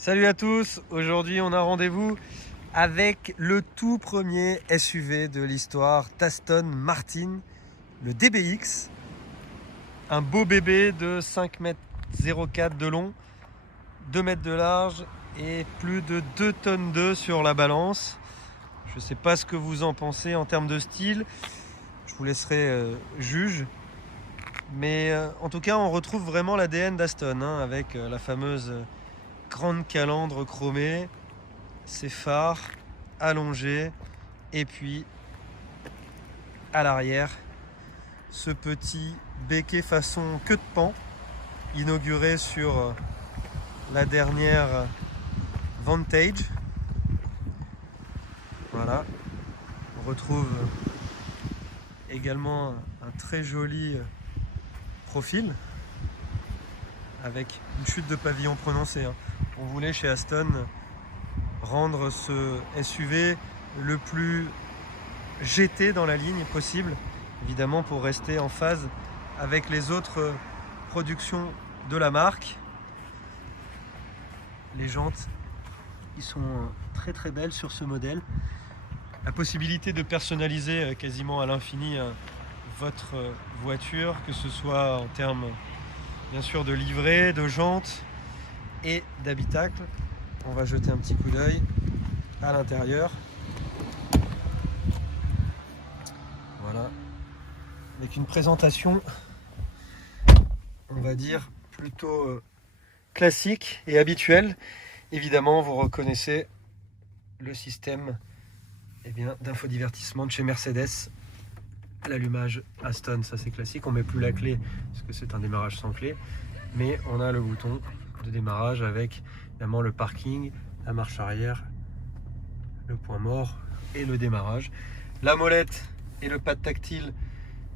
Salut à tous, aujourd'hui on a rendez-vous avec le tout premier SUV de l'histoire d'Aston Martin, le DBX. Un beau bébé de 5,04 m de long, 2 mètres de large et plus de 2 tonnes sur la balance. Je ne sais pas ce que vous en pensez en termes de style, je vous laisserai juge. Mais en tout cas on retrouve vraiment l'ADN d'Aston, avec la fameuse grande calandre chromée, ses phares allongés et puis à l'arrière ce petit béquet façon queue de paon inauguré sur la dernière Vantage. Voilà, on retrouve également un très joli profil avec une chute de pavillon prononcée. On voulait chez Aston rendre ce SUV le plus GT dans la ligne possible, évidemment pour rester en phase avec les autres productions de la marque. Les jantes, ils sont très très belles sur ce modèle. La possibilité de personnaliser quasiment à l'infini votre voiture, que ce soit en termes bien sûr de livret, de jantes et d'habitacle. On va jeter un petit coup d'œil à l'intérieur. Voilà, avec une présentation, on va dire, plutôt classique et habituelle. Évidemment, vous reconnaissez le système d'infodivertissement de chez Mercedes. L'allumage Aston, ça c'est classique. On met plus la clé parce que c'est un démarrage sans clé, mais on a le bouton de démarrage avec évidemment le parking, la marche arrière, le point mort et le démarrage. La molette et le pad tactile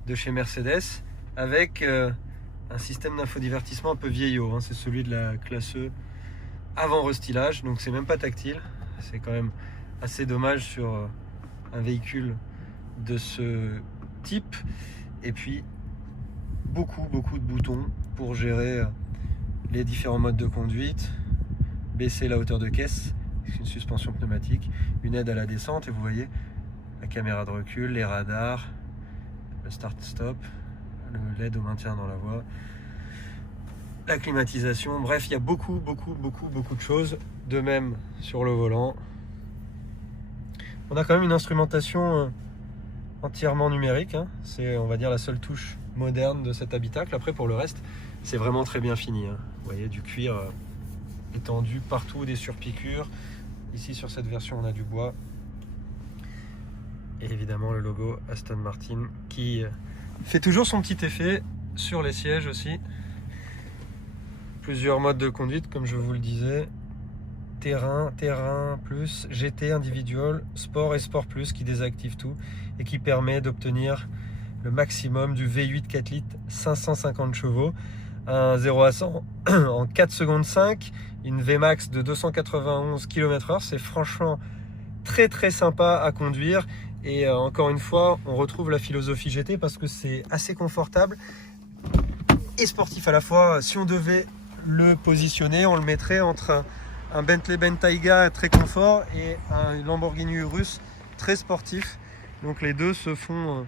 de chez Mercedes avec un système d'infodivertissement un peu vieillot. C'est celui de la classe E avant restylage, donc c'est même pas tactile. C'est quand même assez dommage sur un véhicule de ce type. Et puis beaucoup de boutons pour gérer les différents modes de conduite, baisser la hauteur de caisse, une suspension pneumatique, une aide à la descente, et vous voyez la caméra de recul, les radars, le start-stop, l'aide au maintien dans la voie, la climatisation. Bref, il y a beaucoup de choses. De même sur le volant. On a quand même une instrumentation entièrement numérique. C'est, on va dire, la seule touche moderne de cet habitacle. Après, pour le reste, c'est vraiment très bien fini. Vous voyez, du cuir étendu partout, des surpiqûres. Ici, sur cette version, on a du bois. Et évidemment, le logo Aston Martin qui fait toujours son petit effet sur les sièges aussi. Plusieurs modes de conduite, comme je vous le disais. Terrain plus, GT individual, Sport et Sport Plus qui désactive tout et qui permet d'obtenir le maximum du V8 4 litres 550 chevaux, un 0 à 100 en 4 secondes 5, une Vmax de 291 km/h. C'est franchement très sympa à conduire et encore une fois on retrouve la philosophie GT parce que c'est assez confortable et sportif à la fois. Si on devait le positionner, on le mettrait entre un Bentley Bentayga très confort et un Lamborghini Urus très sportif. Donc les deux se font,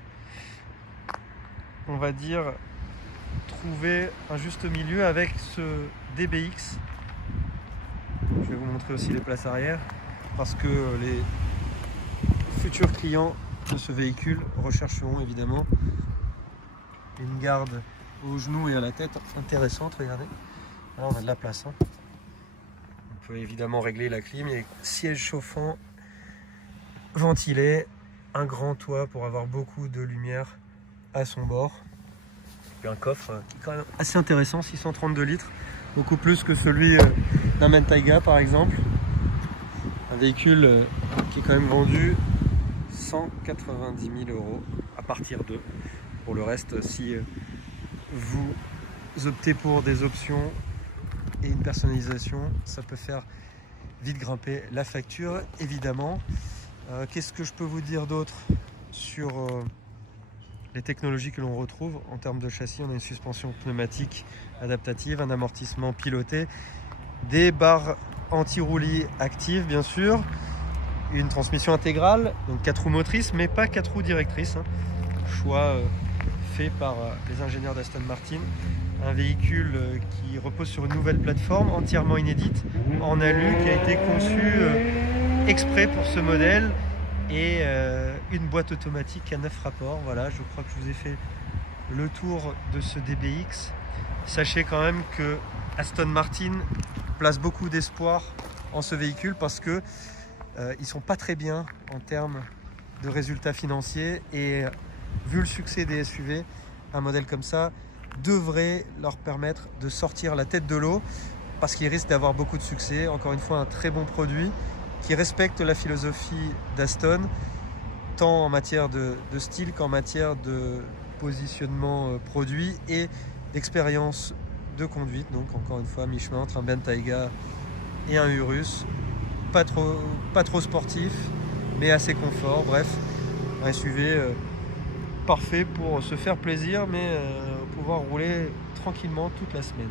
on va dire, trouver un juste milieu avec ce DBX. Je vais vous montrer aussi les places arrière parce que les futurs clients de ce véhicule rechercheront évidemment une garde aux genoux et à la tête intéressante. Regardez, là on a de la place. On peut évidemment régler la clim, il y a siège chauffant, ventilé, un grand toit pour avoir beaucoup de lumière à son bord. Puis un coffre qui est quand même assez intéressant, 632 litres, beaucoup plus que celui d'un Bentayga par exemple. Un véhicule qui est quand même vendu 190 000 € à partir de. Pour le reste, si vous optez pour des options et une personnalisation, ça peut faire vite grimper la facture évidemment. Qu'est-ce que je peux vous dire d'autre sur les technologies que l'on retrouve en termes de châssis? On a une suspension pneumatique adaptative, un amortissement piloté, des barres anti-roulis active bien sûr, une transmission intégrale, donc 4 roues motrices mais pas 4 roues directrices, hein. Choix fait par les ingénieurs d'Aston Martin. Un véhicule qui repose sur une nouvelle plateforme entièrement inédite en alu qui a été conçue exprès pour ce modèle, et une boîte automatique à 9 rapports. Voilà, je crois que je vous ai fait le tour de ce DBX. Sachez quand même que Aston Martin place beaucoup d'espoir en ce véhicule parce que ils sont pas très bien en termes de résultats financiers, et vu le succès des SUV, un modèle comme ça devrait leur permettre de sortir la tête de l'eau parce qu'ils risquent d'avoir beaucoup de succès. Encore une fois, un très bon produit qui respecte la philosophie d'Aston, tant en matière de style qu'en matière de positionnement produit et d'expérience de conduite. Donc encore une fois, mi-chemin entre un Bentayga et un Urus. Pas trop sportif, mais assez confort. Bref, un SUV parfait pour se faire plaisir, mais pouvoir rouler tranquillement toute la semaine.